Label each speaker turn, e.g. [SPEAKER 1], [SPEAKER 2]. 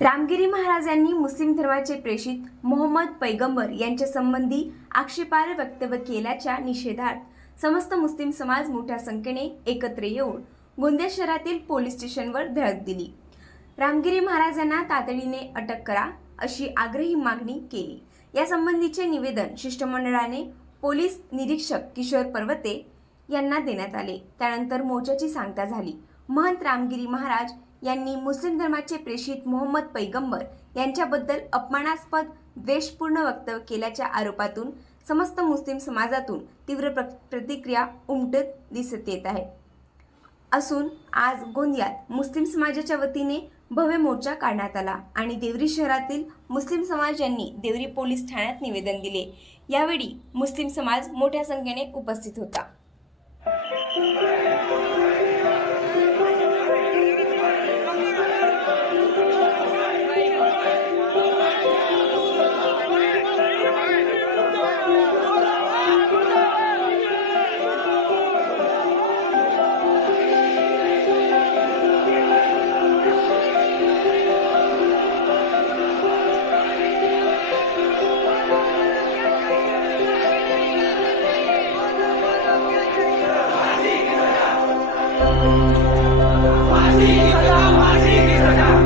[SPEAKER 1] रामगिरी महाराजांनी मुस्लिम धर्माचे प्रेषित मोहम्मद पैगंबर यांच्या संबंधी आक्षेपार्ह वक्तव्य केल्याच्या निषेधार्थ समस्त मुस्लिम समाज मोठ्या संख्येने एकत्र येऊन गोंदिया शहरातील पोलीस स्टेशनवर धडक दिली. रामगिरी महाराजांना तातडीने अटक करा अशी आग्रही मागणी केली. यासंबंधीचे निवेदन शिष्टमंडळाने पोलीस निरीक्षक किशोर पर्वते यांना देण्यात आले. त्यानंतर मोर्चाची सांगता झाली. महंत रामगिरी महाराज यांनी मुस्लिम धर्माचे प्रेषित मोहम्मद पैगंबर यांच्याबद्दल अपमानास्पद द्वेषपूर्ण वक्तव्य केल्याच्या आरोपातून समस्त मुस्लिम समाजातून तीव्र प्र प्रतिक्रिया उमटत दिसत येत आहे. असून आज गोंदियात मुस्लिम समाजाच्या वतीने भव्य मोर्चा काढण्यात आला आणि देवरी शहरातील मुस्लिम समाज यांनी देवरी पोलीस ठाण्यात निवेदन दिले. यावेळी मुस्लिम समाज मोठ्या संख्येने उपस्थित होता.
[SPEAKER 2] Masih hidup.